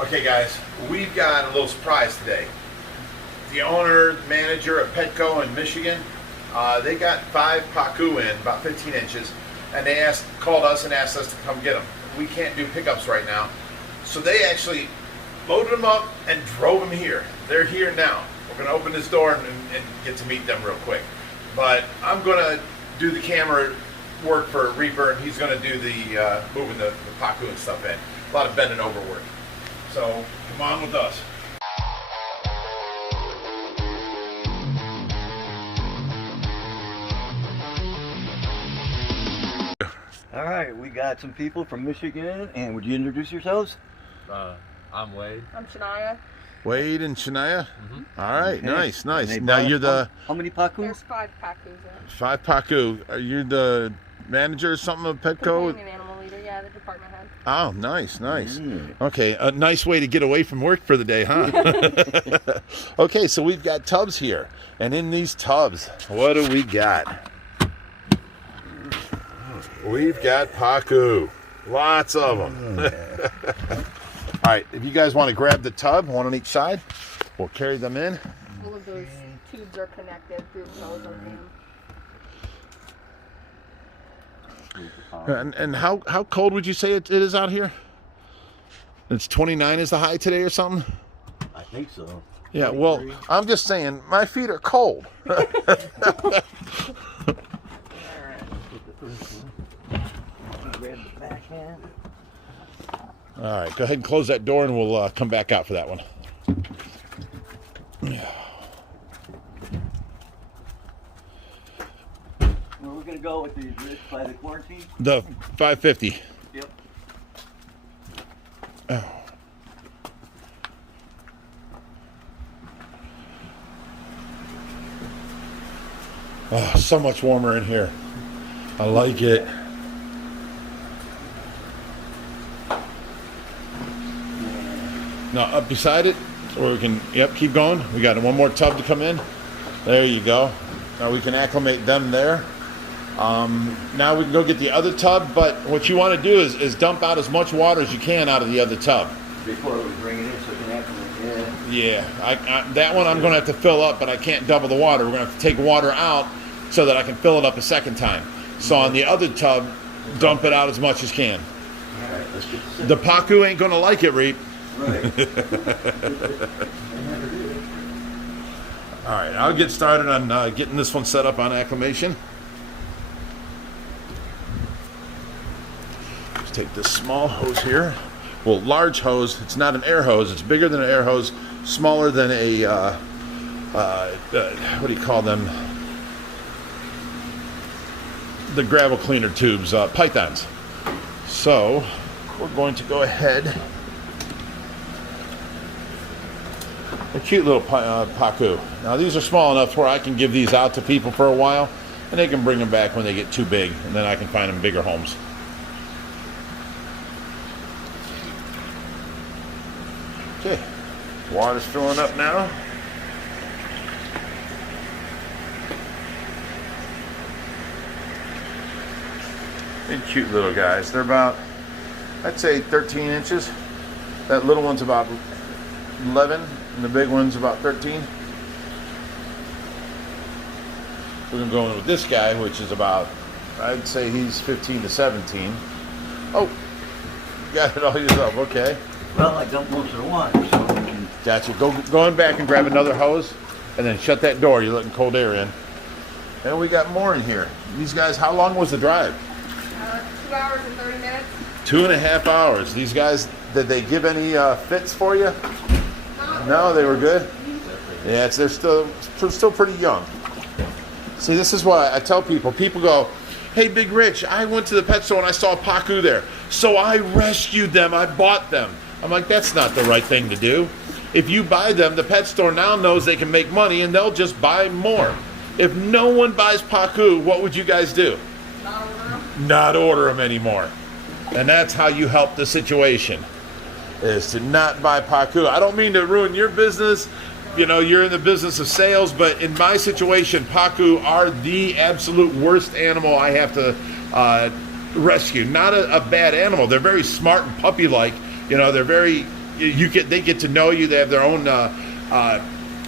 Okay guys, we've got a little surprise today. The owner, manager of PETCO in Michigan, they got 5 Pacu in, about 15 inches, and they called us and asked us to come get them. We can't do pickups right now. So they actually loaded them up and drove them here. They're here now. We're gonna open this door and get to meet them real quick. But I'm gonna do the camera work for Reaper, and he's gonna do the moving the Pacu and stuff in. A lot of bending over work. So come on with us. All right, we got some people from Michigan, and would you introduce yourselves? I'm Wade. I'm Shania. Wade and Shania? Mm-hmm. All right, Okay. nice. Hey, Now you're the How many Pacu? There's 5 Pacus in. 5 Pacu. Are you the manager or something of PETCO? Companion animal leader, yeah, the department head. Oh, nice. Mm. Okay, a nice way to get away from work for the day, huh? Okay, so we've got tubs here. And in these tubs, what do we got? We've got Pacu. Lots of them. All right, if you guys want to grab the tub, one on each side, we'll carry them in. All of those tubes are connected through the hose on them. And how cold would you say it is out here? It's 29 is the high today or something? I think so. Yeah, well, I'm just saying, my feet are cold. All right, go ahead and close that door and we'll come back out for that one. Where we're going to go with these risks by the quarantine? The 550. Yep. Oh. Oh, so much warmer in here. I like it. Now up beside it, or we can, yep, keep going. We got one more tub to come in. There you go. Now we can acclimate them there. Now we can go get the other tub, but what you want to do is dump out as much water as you can out of the other tub. Before we bring it in so it can acclimate. Yeah, that one I'm going to have to fill up, but I can't double the water. We're going to have to take water out so that I can fill it up a second time. So on the other tub, dump it out as much as can. All right, let's get this. The Pacu ain't going to like it, Reap. Right. All right, I'll get started on getting this one set up on acclimation. Just take this small hose here. Well, large hose. It's not an air hose. It's bigger than an air hose, smaller than a, what do you call them? The gravel cleaner tubes, pythons. So we're going to go ahead. A cute little Pacu. Now these are small enough where I can give these out to people for a while, and they can bring them back when they get too big, and then I can find them bigger homes. Okay, water's filling up now. They're cute little guys. They're about, I'd say 13 inches. That little one's about 11, and the big one's about 13. We're gonna go in with this guy, which is about, I'd say he's 15 to 17. Oh, you got it all yourself, okay. Well, I dumped most of the water, so we can... Gotcha. Go in back and grab another hose, and then shut that door. You're letting cold air in. And we got more in here. These guys, how long was the drive? 2 hours and 30 minutes. 2.5 hours. These guys, did they give any fits for you? No, they were good. Yeah, they're still pretty young. See, this is what I tell people. People go, "Hey, Big Rich, I went to the pet store and I saw a Pacu there, so I rescued them. I bought them." I'm like, that's not the right thing to do. If you buy them, the pet store now knows they can make money and they'll just buy more. If no one buys Pacu, what would you guys do? Not order them. Not order them anymore. And that's how you help the situation, is to not buy Pacu. I don't mean to ruin your business. You know, you're in the business of sales, but in my situation, Pacu are the absolute worst animal I have to rescue. Not a bad animal. They're very smart and puppy-like. You know, they're very they get to know you. They have their own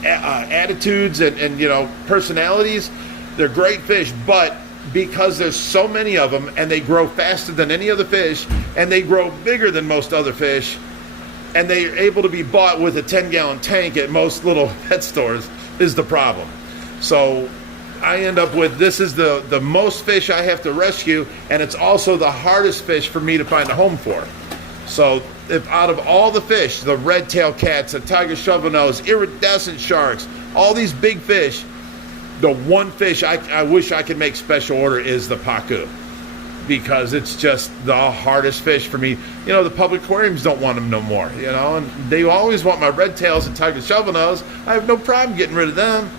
attitudes and you know, personalities. They're great fish, but because there's so many of them and they grow faster than any other fish and they grow bigger than most other fish and they're able to be bought with a 10-gallon tank at most little pet stores is the problem. So I end up with, this is the most fish I have to rescue, and it's also the hardest fish for me to find a home for. So if out of all the fish, the red-tailed cats, the tiger shovelnose, iridescent sharks, all these big fish, the one fish I wish I could make special order is the Pacu, because it's just the hardest fish for me. You know, the public aquariums don't want them no more, you know, and they always want my red tails and tiger shovelnose. I have no problem getting rid of them.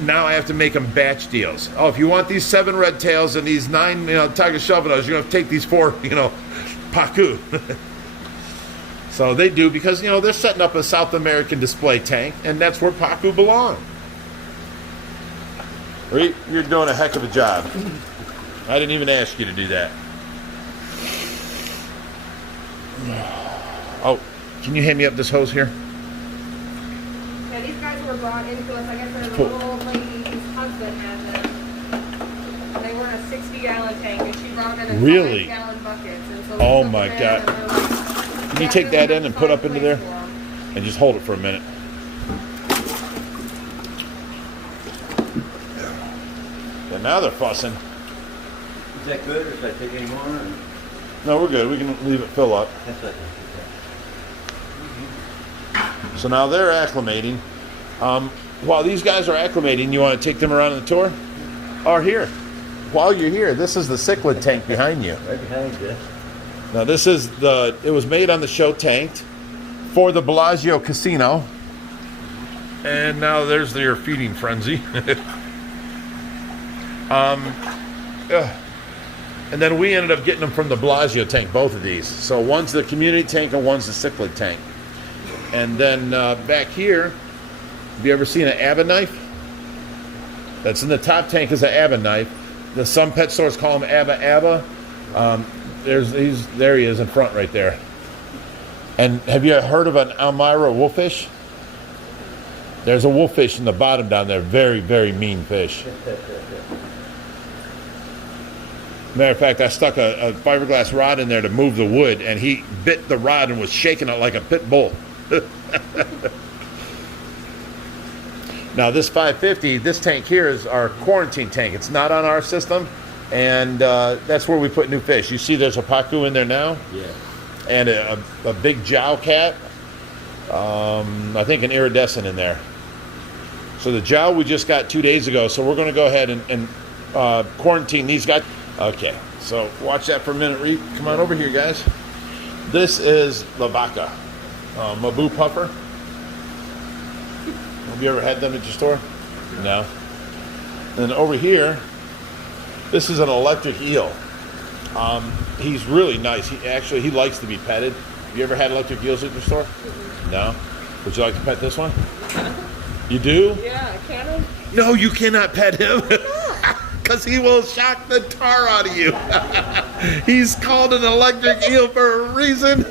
Now I have to make them batch deals. Oh, if you want these 7 red tails and these 9, you know, tiger shovelnose, you're gonna take these 4, you know, Pacu. So they do, because, you know, they're setting up a South American display tank, and that's where Pacu belong. You're doing a heck of a job. I didn't even ask you to do that. Oh, can you hand me up this hose here? Yeah, these guys were brought into us. I guess there's a little lady whose husband had them. And they were in a 60-gallon tank, and she brought them in Really? 5-gallon buckets. And so Oh my God. Can you take that in and put up into there? And just hold it for a minute. And now they're fussing. Is that good, or should I take any more? Or? No, we're good. We can leave it fill up. That's like So now they're acclimating. While these guys are acclimating, you want to take them around on the tour? Or here. While you're here, this is the Cichlid Tank behind you. right behind you. Now this is it was made on the show tank for the Bellagio Casino. And now there's your feeding frenzy. And then we ended up getting them from the Bellagio tank, both of these. So one's the community tank and one's the Cichlid tank. And then back here, have you ever seen an abba knife? That's in the top tank is an abba knife. Some pet stores call them abba. There he is in front right there. And have you heard of an Elmira wolffish? There's a wolffish in the bottom down there. Very, very mean fish. Matter of fact, I stuck a fiberglass rod in there to move the wood, and he bit the rod and was shaking it like a pit bull. Now this 550, this tank here is our quarantine tank. It's not on our system, and that's where we put new fish. You see there's a Pacu in there now? Yeah. And a big jow cat. I think an iridescent in there. So the jow we just got 2 days ago, so we're going to go ahead and quarantine these guys. Okay, so watch that for a minute, Reed. Come on over here, guys. This is the Vaca, Mabu puffer. Have you ever had them at your store? No. And over here, this is an electric eel. He's really nice. He likes to be petted. Have you ever had electric eels at your store? No. Would you like to pet this one? You do? Yeah, kenan. No, you cannot pet him. Because he will shock the tar out of you. He's called an electric eel for a reason.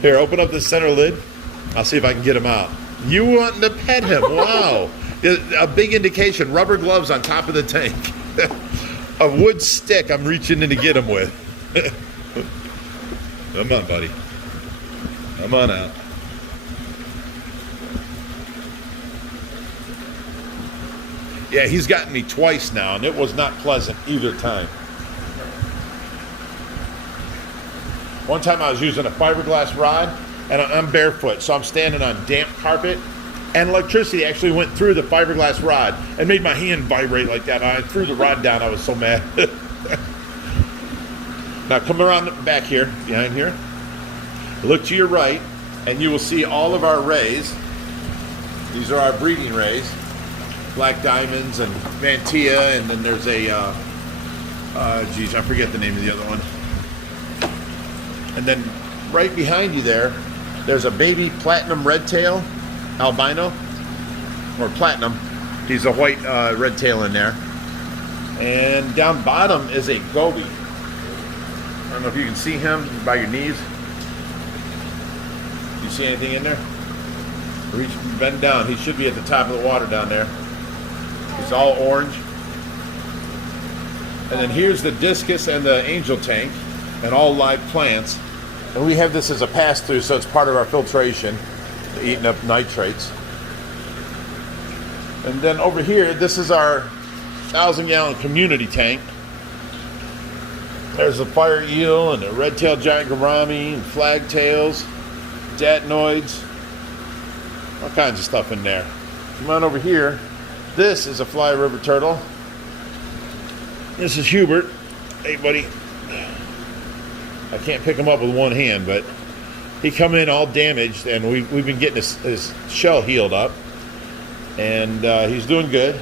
Here, open up the center lid. I'll see if I can get him out. You wanting to pet him? Wow. A big indication. Rubber gloves on top of the tank. A wood stick I'm reaching in to get him with. Come on, buddy. Come on out. Yeah, he's gotten me twice now, and it was not pleasant either time. One time I was using a fiberglass rod, and I'm barefoot, so I'm standing on damp carpet, and electricity actually went through the fiberglass rod and made my hand vibrate like that. I threw the rod down. I was so mad. Now come around back here, behind here. Look to your right, and you will see all of our rays. These are our breeding rays. Black diamonds and Mantia, and then there's a, geez, I forget the name of the other one. And then right behind you there's a baby platinum red tail albino, or platinum. He's a white red tail in there. And down bottom is a goby. I don't know if you can see him by your knees. You see anything in there? Reach, bend down. He should be at the top of the water down there. It's all orange. And then here's the discus and the angel tank and all live plants. And we have this as a pass-through, so it's part of our filtration, eating up nitrates. And then over here, this is our 1,000-gallon community tank. There's a fire eel and a red-tailed giant gourami and flagtails, datnoids, all kinds of stuff in there. Come on over here. This is a fly river turtle. This is Hubert. Hey, buddy. I can't pick him up with one hand, but he come in all damaged, and we've been getting his shell healed up, and he's doing good.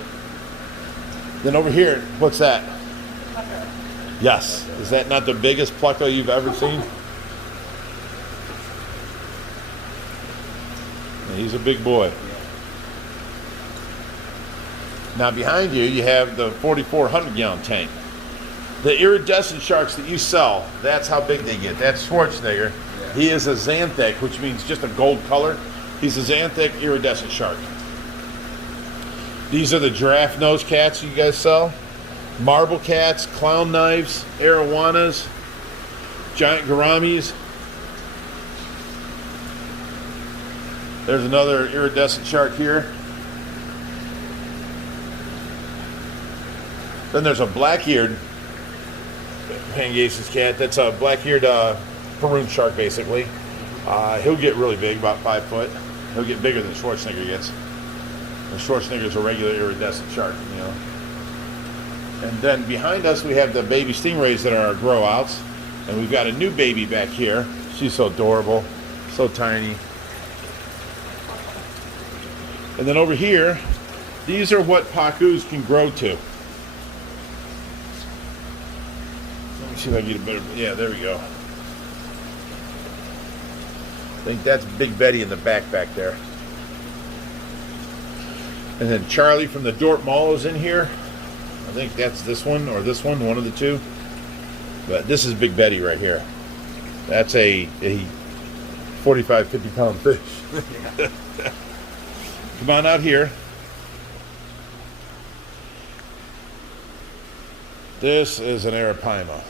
Then over here, what's that? Paco. Yes. Is that not the biggest Paco you've ever seen? And he's a big boy. Now behind you, you have the 4,400-gallon tank. The iridescent sharks that you sell, that's how big they get. That's Schwarzenegger. Yeah. He is a xanthic, which means just a gold color. He's a xanthic iridescent shark. These are the giraffe nose cats you guys sell. Marble cats, clown knives, arowanas, giant gouramis. There's another iridescent shark here. Then there's a black-eared Pangase's cat. That's a black-eared Peruvian shark, basically. He'll get really big, about 5 foot. He'll get bigger than Schwarzenegger gets. And Schwarzenegger's a regular iridescent shark, you know. And then behind us, we have the baby stingrays that are our grow-outs. And we've got a new baby back here. She's so adorable, so tiny. And then over here, these are what Pacus can grow to. Let me see if I can get a better, yeah, there we go. I think that's Big Betty in the back there. And then Charlie from the Dort Mall is in here. I think that's this one or this one of the two. But this is Big Betty right here. That's a 45, 50-pound fish. Come on out here. This is an arapaima.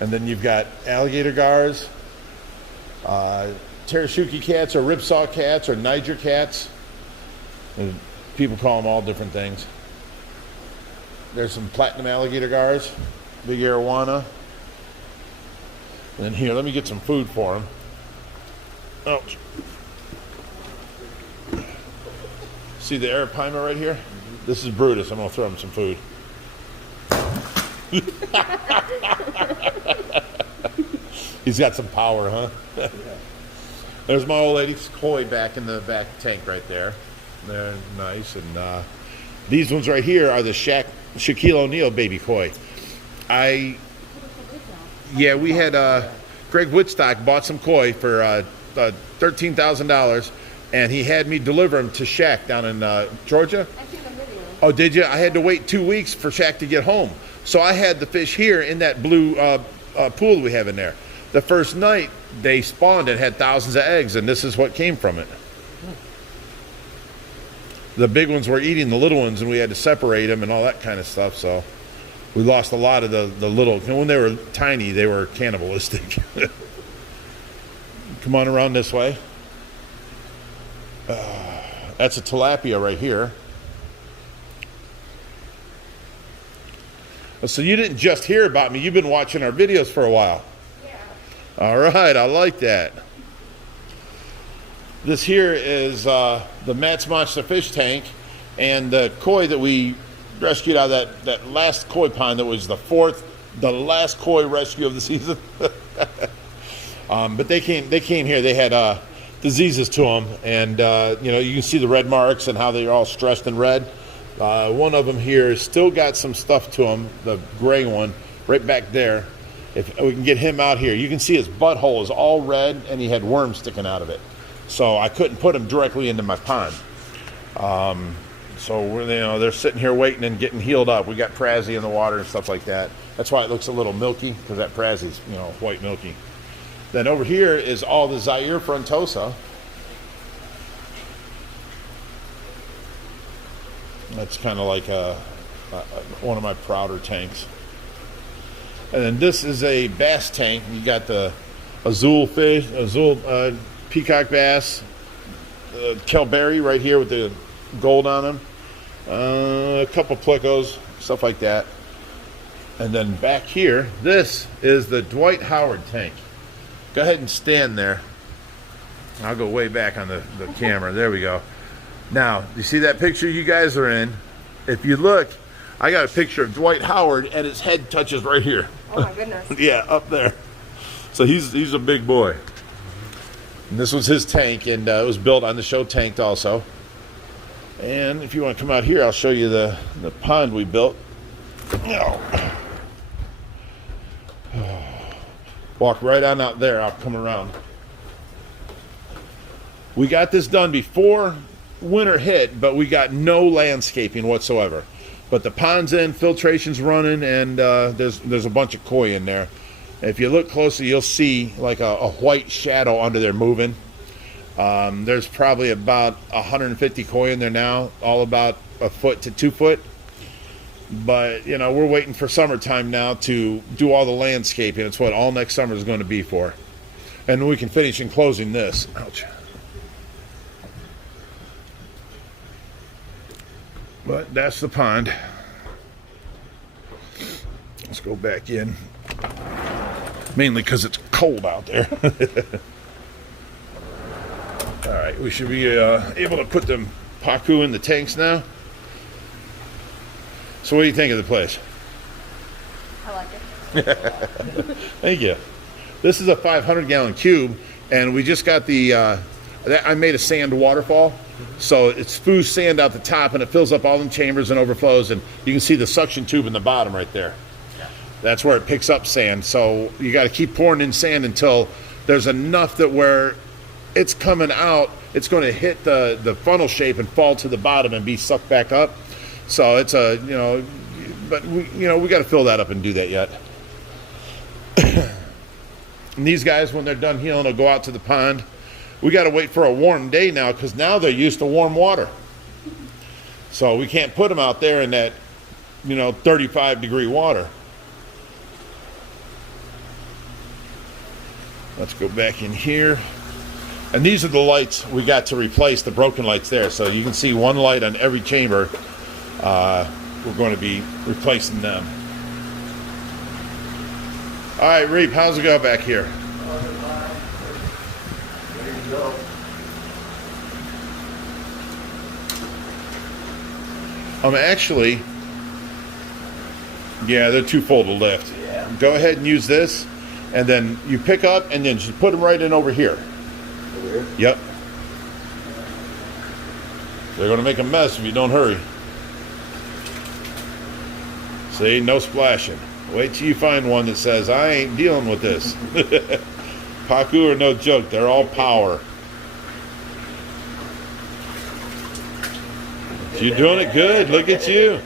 And then you've got alligator gars, Tarashuki cats or ripsaw cats or Niger cats. And people call them all different things. There's some platinum alligator gars, big arowana. And then here, let me get some food for them. Ouch. See the arapaima right here? This is Brutus. I'm going to throw him some food. He's got some power, huh? There's my old lady's koi back in the back tank right there. They're nice. And these ones right here are the Shaquille O'Neal baby koi. We had Greg Woodstock bought some koi for $13,000, and he had me deliver them to Shaq down in Georgia. I seen the video. Oh, did you? I had to wait 2 weeks for Shaq to get home. So I had the fish here in that blue pool that we have in there. The first night, they spawned and had thousands of eggs, and this is what came from it. The big ones were eating the little ones, and we had to separate them and all that kind of stuff. So we lost a lot of the little. When they were tiny, they were cannibalistic. Come on around this way. That's a tilapia right here. So you didn't just hear about me. You've been watching our videos for a while. Yeah. All right, I like that. This here is the Matt's Monster fish tank and the koi that we rescued out of that last koi pond that was the last koi rescue of the season. But they came here. They had diseases to them, and you can see the red marks and how they're all stressed in red. One of them here has still got some stuff to him, the gray one, right back there. If we can get him out here, you can see his butthole is all red, and he had worms sticking out of it. So I couldn't put him directly into my pond. So they're sitting here waiting and getting healed up. We got prazi in the water and stuff like that. That's why it looks a little milky, because that prazi's white milky. Then over here is all the Zaire frontosa. That's kind of like one of my prouder tanks. And then this is a bass tank. You got the azul fish, peacock bass, kelberry right here with the gold on them. A couple plecos, stuff like that. And then back here, this is the Dwight Howard tank. Go ahead and stand there. I'll go way back on the camera. There we go. Now, you see that picture you guys are in? If you look, I got a picture of Dwight Howard and his head touches right here. Oh my goodness. Yeah, up there. So he's a big boy. And this was his tank, and it was built on the show tank also. And if you want to come out here, I'll show you the pond we built. Walk right on out there. I'll come around. We got this done before winter hit, but we got no landscaping whatsoever. But the pond's in, filtration's running, and there's a bunch of koi in there. If you look closely, you'll see like a white shadow under there moving. There's probably about 150 koi in there now, all about a foot to 2 foot. But, you know, we're waiting for summertime now to do all the landscaping. It's what all next summer is going to be for. And we can finish enclosing this. Ouch. But that's the pond. Let's go back in. Mainly because it's cold out there. All right, we should be able to put them Pacu in the tanks now. So what do you think of the place? I like it. Thank you. This is a 500-gallon cube, and we just got the, I made a sand waterfall. So it spews sand out the top, and it fills up all the chambers and overflows, and you can see the suction tube in the bottom right there. That's where it picks up sand. So you got to keep pouring in sand until there's enough that where it's coming out, it's going to hit the funnel shape and fall to the bottom and be sucked back up. So it's a, you know, but we got to fill that up and do that yet. And these guys, when they're done healing, will go out to the pond. We got to wait for a warm day now because now they're used to warm water. So we can't put them out there in that, 35-degree water. Let's go back in here. And these are the lights we got to replace, the broken lights there. So you can see one light on every chamber. We're going to be replacing them. All right, Reep, how's it go back here? There you go. Actually, yeah, they're too full to lift. Yeah. Go ahead and use this, and then you pick up and then just put them right in over here. Over here? Yep. They're going to make a mess if you don't hurry. See, no splashing. Wait till you find one that says, I ain't dealing with this. Pacu are no joke. They're all power. You're doing it good. Look at you.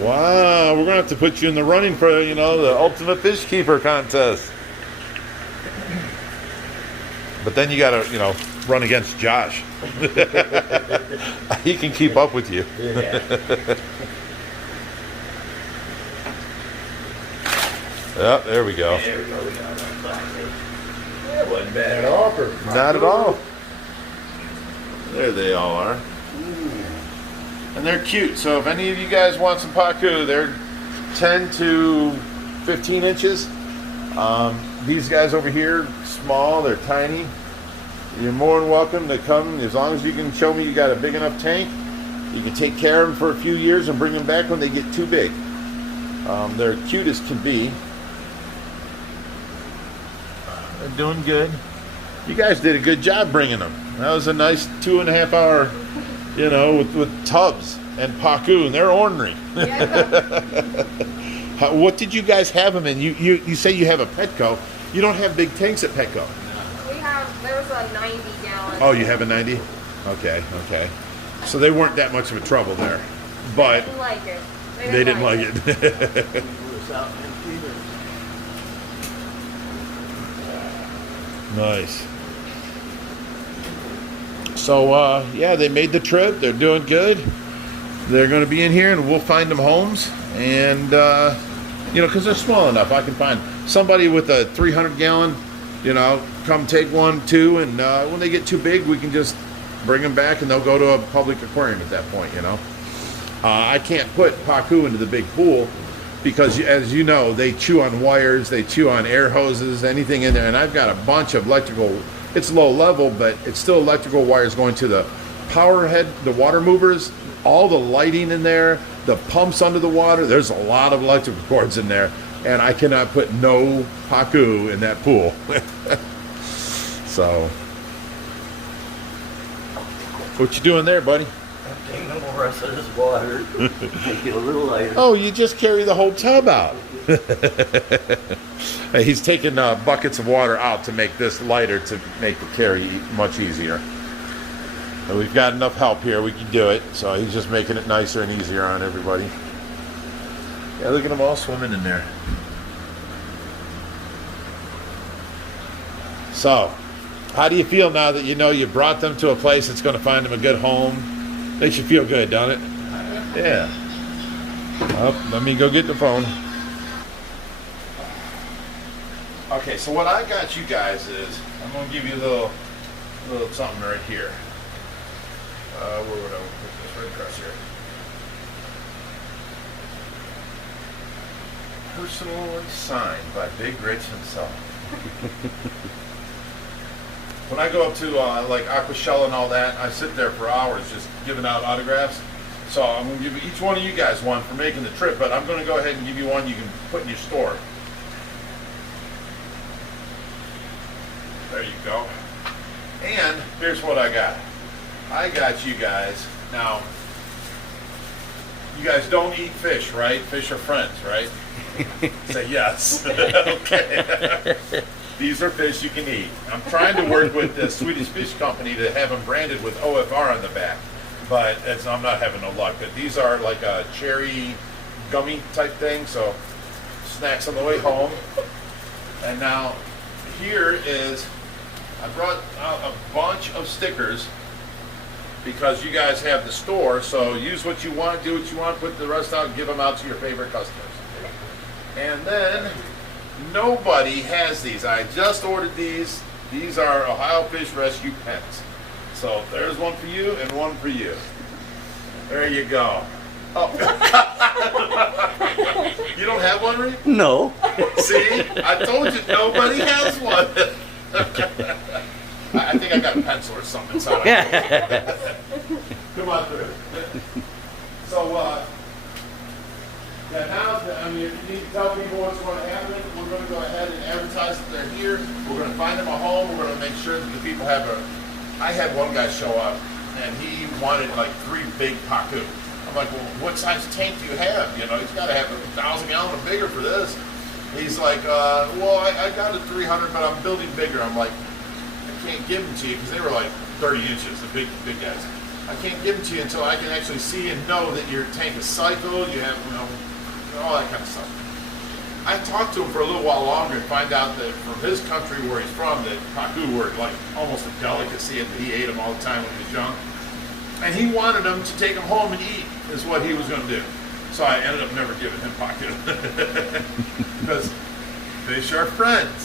Wow, we're going to have to put you in the running for, the Ultimate Fish Keeper contest. But then you got to, run against Josh. He can keep up with you. Yeah. Yep, there we go. There we go. We got our classic. That wasn't bad at all for Not at all. There they all are. And they're cute. So if any of you guys want some Pacu, they're 10 to 15 inches. These guys over here, small, they're tiny. You're more than welcome to come as long as you can show me you got a big enough tank. You can take care of them for a few years and bring them back when they get too big. They're cute as can be. They're doing good. You guys did a good job bringing them. That was a nice 2.5 hour, with tubs and Pacu, and they're ornery. Yeah. What did you guys have them in? You say you have a Petco. You don't have big tanks at Petco. There's a 90-gallon. Oh, you have a 90? Okay. So they weren't that much of a trouble there. but Didn't like it. they didn't like it. Nice. So, yeah, they made the trip. They're doing good. They're going to be in here, and we'll find them homes. And, you know, because they're small enough, I can find somebody with a 300-gallon, you know, come take one, two, and when they get too big, we can just bring them back, and they'll go to a public aquarium at that point, you know. I can't put Pacu into the big pool because, as you know, they chew on wires, they chew on air hoses, anything in there, and I've got a bunch of electrical. It's low level, but it's still electrical wires going to the power head, the water movers, all the lighting in there, the pumps under the water. There's a lot of electrical cords in there, and I cannot put no Pacu in that pool. So, what you doing there, buddy? I'm taking the rest of this water, make it a little lighter. Oh, you just carry the whole tub out. He's taking buckets of water out to make this lighter to make the carry much easier. And we've got enough help here, we can do it. So he's just making it nicer and easier on everybody. Yeah, look at them all swimming in there. So, how do you feel now that you know you brought them to a place that's going to find them a good home? Makes you feel good, don't it? Yeah. Well, let me go get the phone. Okay, so what I got you guys is, I'm going to give you a little something right here. Where would I put this? Right across here. Personally signed by Big Rich himself. When I go up to like Aquashell and all that, I sit there for hours just giving out autographs. So I'm going to give each one of you guys one for making the trip, but I'm going to go ahead and give you one you can put in your store. There you go. And here's what I got. I got you guys. Now, you guys don't eat fish, right? Fish are friends, right? Say yes. Okay. These are fish you can eat. I'm trying to work with the Swedish Fish Company to have them branded with OFR on the back, but I'm not having no luck. But these are like a cherry gummy type thing, so snacks on the way home. And now here is, I brought out a bunch of stickers because you guys have the store, so use what you want, do what you want, put the rest out, and give them out to your favorite customers. And then, nobody has these. I just ordered these. These are Ohio Fish Rescue pens. So there's one for you and one for you. There you go. Oh. You don't have one, Rick? No. See? I told you nobody has one. I think I got a pencil or something inside. Come on through. So, yeah, now, I mean, if you need to tell people what's going to happen, we're going to go ahead and advertise that they're here. We're going to find them a home. We're going to make sure that the people have a... I had one guy show up, and he wanted like 3 big Pacu. I'm like, well, what size tank do you have? You know, he's got to have 1,000 gallon or bigger for this. He's like, well, I got a 300, but I'm building bigger. I'm like, I can't give them to you, because they were like 30 inches, the big guys. I can't give them to you until I can actually see and know that your tank is cycled, you have, you know, all that kind of stuff. I talked to him for a little while longer and find out that from his country where he's from, that Pacu were like almost a delicacy, and he ate them all the time when he was young. And he wanted them to take them home and eat, is what he was going to do. So I ended up never giving him Pacu. Because fish are friends,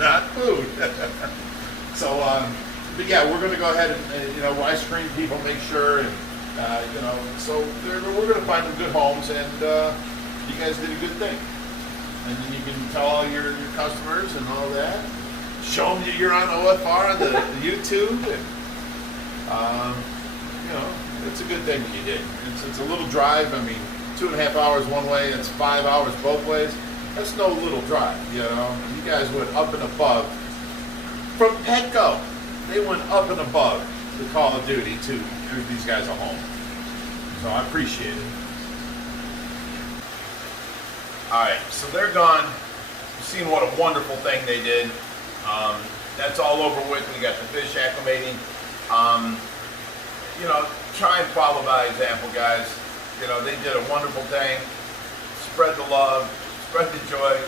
not food. So, but yeah, we're going to go ahead and, you know, I screen people, make sure, and, you know, so we're going to find them good homes, and you guys did a good thing. And then you can tell all your customers and all that. Show them that you're on OFR on the YouTube, and, you know, it's a good thing that you did. It's a little drive. I mean, 2.5 hours one way, it's 5 hours both ways. That's no little drive, you know. You guys went up and above. From PETCO, they went up and above the call of duty to give these guys a home. So I appreciate it. Alright, so they're gone. You've seen what a wonderful thing they did. That's all over with. We got the fish acclimating. You know, try and follow by example, guys. You know, they did a wonderful thing. Spread the love, spread the joy,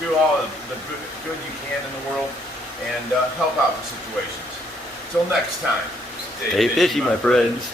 do all the good you can in the world, and help out the situations. Till next time, Stay fishy, my friends.